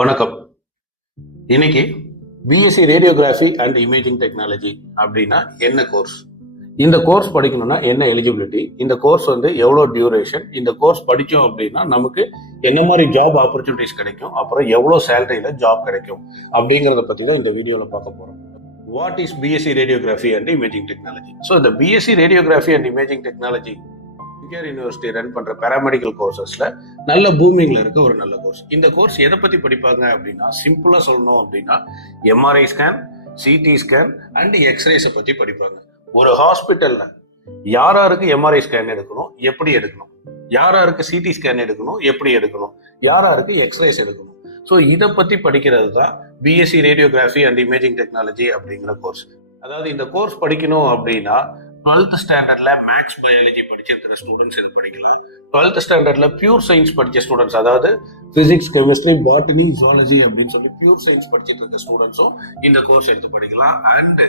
வணக்கம். இன்னைக்கு BSc radiography and imaging technology அப்படின்னா என்ன கோர்ஸ், இந்த கோர்ஸ் படிக்கணும்னா என்ன எலிஜிபிலிட்டி, இந்த கோர்ஸ் எவ்வளோ டியூரேஷன், இந்த கோர்ஸ் படித்தோம் அப்படின்னா நமக்கு என்ன மாதிரி ஜாப் ஆப்பர்ச்சுனிட்டிஸ் கிடைக்கும், அப்புறம் எவ்வளோ சேலரியில் ஜாப் கிடைக்கும் அப்படிங்கிறத பற்றி தான் இந்த வீடியோவில் பார்க்க போகிறோம். What is BSc radiography and imaging technology? So இந்த BSc radiography and imaging technology university run பண்ற பேராமெடிக்கல் கோர்சஸ்ல நல்ல பூமிங்ல இருக்க ஒரு நல்ல கோர்ஸ். இந்த கோர்ஸ் எதை பத்தி படிப்பாங்க அப்படின்னா, சிம்பிளா சொல்லணும் அப்படின்னா MRI scan, CT scan and X-rays பத்தி படிப்பாங்க. ஒரு ஹாஸ்பிட்டல்ல யாராருக்கு எம்ஆர்ஐ ஸ்கேன் எடுக்கணும், எப்படி எடுக்கணும், யாராருக்கு சிடி ஸ்கேன் எடுக்கணும், எப்படி எடுக்கணும், யாராருக்கு எக்ஸ்ரேஸ் எடுக்கணும். ஸோ இதை பத்தி படிக்கிறது தான் BSc radiography and imaging technology அப்படிங்கிற கோர்ஸ். அதாவது இந்த கோர்ஸ் படிக்கணும் அப்படின்னா 12th ஸ்டாண்டர்ட்ல மேக்ஸ் பயாலஜி படிச்சிருக்கிற ஸ்டூடெண்ட்ஸ் இது படிக்கலாம். 12th ஸ்டாண்டர்ட்ல பியூர் சயின்ஸ் படிச்ச ஸ்டூடெண்ட்ஸ், அதாவது பிசிக்ஸ், கெமிஸ்ட்ரி, பாட்டனி, ஜுவாலஜி அப்படின்னு சொல்லி பியூர் சயின்ஸ் படிச்சிட்டு இருக்க ஸ்டூடெண்ட்ஸும் இந்த கோர்ஸ் எடுத்து படிக்கலாம். அண்ட்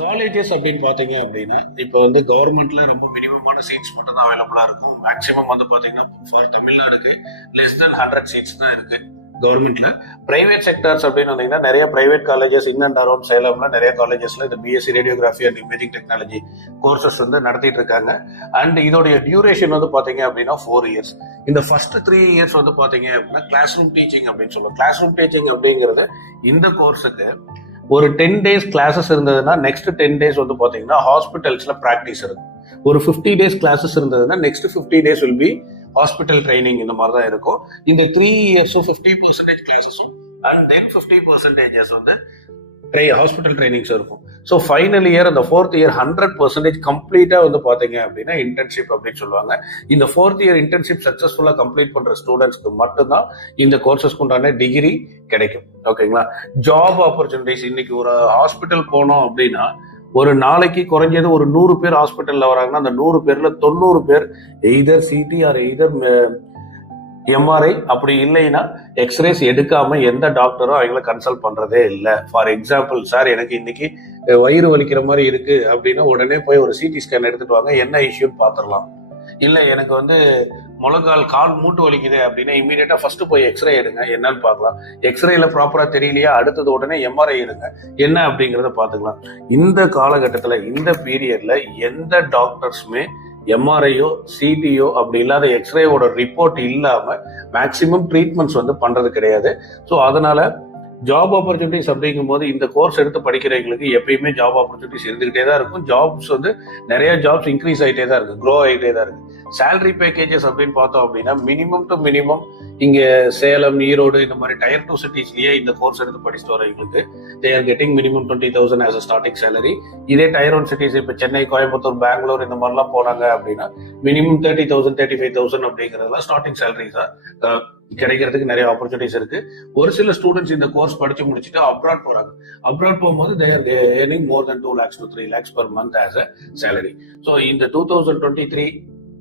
காலேஜஸ் அப்படின்னு பாத்தீங்க அப்படின்னா இப்போ கவர்மெண்ட்ல ரொம்ப மினிமமான சீட்ஸ் மட்டும் தான் அவைலபிளா இருக்கும். மேக்சிமம் பாத்தீங்கன்னா ஃபார் தமிழ்நாடுக்கு லெஸ் தென் 100 சீட்ஸ் தான் இருக்கு கவர்மெண்ட்ல. பிரைவேட் செக்டர்ஸ் அப்படின்னு வந்தீங்கன்னா நிறைய private colleges in and around சேலம்ல நிறைய காலேஜஸ்ல இந்த BSc radiography and imaging technology courses நடத்திட்டு இருக்காங்க. அண்ட் இதோடைய டியூரேஷன் பாத்தீங்க அப்படின்னா 4 இயர்ஸ். இந்த ஃபர்ஸ்ட் 3 இயர்ஸ் பாத்தீங்க அப்படின்னா கிளாஸ் ரூம் டீச்சிங் அப்படின்னு சொல்லுவோம். கிளாஸ் ரூம் டீச்சிங் அப்படிங்கிறது இந்த கோர்ஸுக்கு ஒரு 10 டேஸ் கிளாஸஸ் இருந்ததுன்னா நெக்ஸ்ட் 10 டேஸ் பாத்தீங்கன்னா ஹாஸ்பிட்டல்ஸ்ல பிராக்டிஸ் இருக்கும். ஒரு 50 டேஸ் கிளாஸஸ் இருந்ததுன்னா next 50 days will be hospital training. இந்த மாதிரி தான் இருக்கும். இந்த 3 இயர்ஸும் 50% கிளாஸஸும் அண்ட் தென் 50% ஹாஸ்பிட்டல் ட்ரைனிங்ஸ் இருக்கும். ஸோ ஃபைனல் இயர் அந்த 4th இயர் 100% கம்ப்ளீட்டா பாத்தீங்க அப்படின்னா இன்டர்ன்ஷிப் அப்படின்னு சொல்லுவாங்க. இந்த 4th இயர் இன்டர்ன்ஷிப் சக்சஸ்ஃபுல்லா கம்ப்ளீட் பண்ற ஸ்டூடெண்ட்ஸ்க்கு மட்டும்தான் இந்த கோர்சஸ்க்கு உண்டான டிகிரி கிடைக்கும். ஓகேங்களா? ஜாப் ஆப்பர்ச்சுனிட்டிஸ், இன்னைக்கு ஒரு ஹாஸ்பிட்டல் போனோம் அப்படின்னா ஒரு நாளைக்கு குறைஞ்சது ஒரு 100 பேர் ஹாஸ்பிட்டல்ல வராங்கன்னா அந்த 100 பேர்ல 90 பேர் either CT or either MRI, அப்படி இல்லைன்னா எக்ஸ்ரேஸ் எடுக்காம எந்த டாக்டரும் அவங்களை கன்சல்ட் பண்றதே இல்லை. ஃபார் எக்ஸாம்பிள், சார் எனக்கு இன்னைக்கு வயிறு வலிக்கிற மாதிரி இருக்கு அப்படின்னா உடனே போய் ஒரு சிடி ஸ்கேன் எடுத்துட்டு வாங்க, என்ன இஷ்யூன்னு பாத்துடலாம். இல்ல எனக்கு முழங்கால் கால் மூட்டு வலிக்குது அப்படின்னா இமீடியட்டா ஃபர்ஸ்ட் போய் எக்ஸ்ரே எடுங்க, என்னன்னு பார்க்கலாம். எக்ஸ்ரேல ப்ராப்பரா தெரியலையா அடுத்தது உடனே எம்ஆர்ஐ எடுங்க, என்ன அப்படிங்கறத பாத்துக்கலாம். இந்த காலகட்டத்துல இந்த பீரியட்ல எந்த டாக்டர்ஸுமே எம்ஆர்ஐயோ சிடியோ அப்படி இல்லாத எக்ஸ்ரேவோட ரிப்போர்ட் இல்லாம மேக்சிமம் ட்ரீட்மெண்ட்ஸ் பண்றது கிடையாது. ஸோ அதனால ஜாப் ஆப்பர்ச்சுனிட்டிஸ் அப்படிங்கும் போது இந்த கோர்ஸ் எடுத்து படிக்கிறவங்களுக்கு எப்பயுமே ஜாப் ஆப்பர்ச்சுனிட்டிஸ் இருந்துகிட்டே தான் இருக்கும். ஜாப்ஸ் நிறைய ஜாப்ஸ் இன்க்ரீஸ் ஆகிட்டே தான் இருக்கு, க்ரோ ஆகிட்டே தான் இருக்கு. சேலரி பேக்கேஜஸ் அப்படின்னு பார்த்தோம் அப்படின்னா மினிமம் டு மினிமம் இங்க சேலம், ஈரோடு இந்த மாதிரி டயர் 2 சிட்டிஸ்லயே இந்த கோர்ஸ் எடுத்து படிச்சுட்டு வரவங்களுக்கு they are getting minimum 20,000 as a starting salary. இதே டயர் 1 சிட்டிஸ் இப்போ சென்னை, கோயம்புத்தூர், பெங்களூர் இந்த மாதிரிலாம் போனாங்க அப்படின்னா மினிமம் 30,000 35,000 அப்படிங்கிறதுலாம் ஸ்டார்டிங் சேலரிஸா கிடைக்கிறதுக்கு நிறைய ஆப்பர்ச்சுனிட்டிஸ் இருக்கு. ஒரு சில ஸ்டூடெண்ட்ஸ் இந்த கோர்ஸ் படிச்சு முடிச்சுட்டு அப்ராட் போறாங்க. அப்ராட் போகும்போது they are earning more than 2 lakhs to 3 lakhs per month as a salary. So இந்த 2023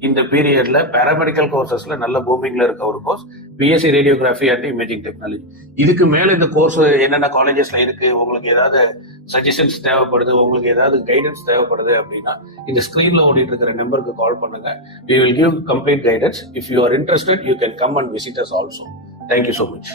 இந்த பீரியட்ல பேராமெடிக்கல் கோர்சஸ்ல நல்ல பூமிங்ல இருக்க ஒரு course BSc radiography and imaging technology. இதுக்கு மேல இந்த கோர்ஸ் என்னென்ன காலேஜஸ்ல இருக்கு, உங்களுக்கு ஏதாவது சஜஷன்ஸ் தேவைப்படுது, உங்களுக்கு ஏதாவது கைடன்ஸ் தேவைப்படுது அப்படின்னா இந்த ஸ்கிரீன்ல ஓடிட்டு இருக்கிற நம்பருக்கு கால் பண்ணுங்க. We will give complete guidance. If you are interested, you can come and visit us also. Thank you so much.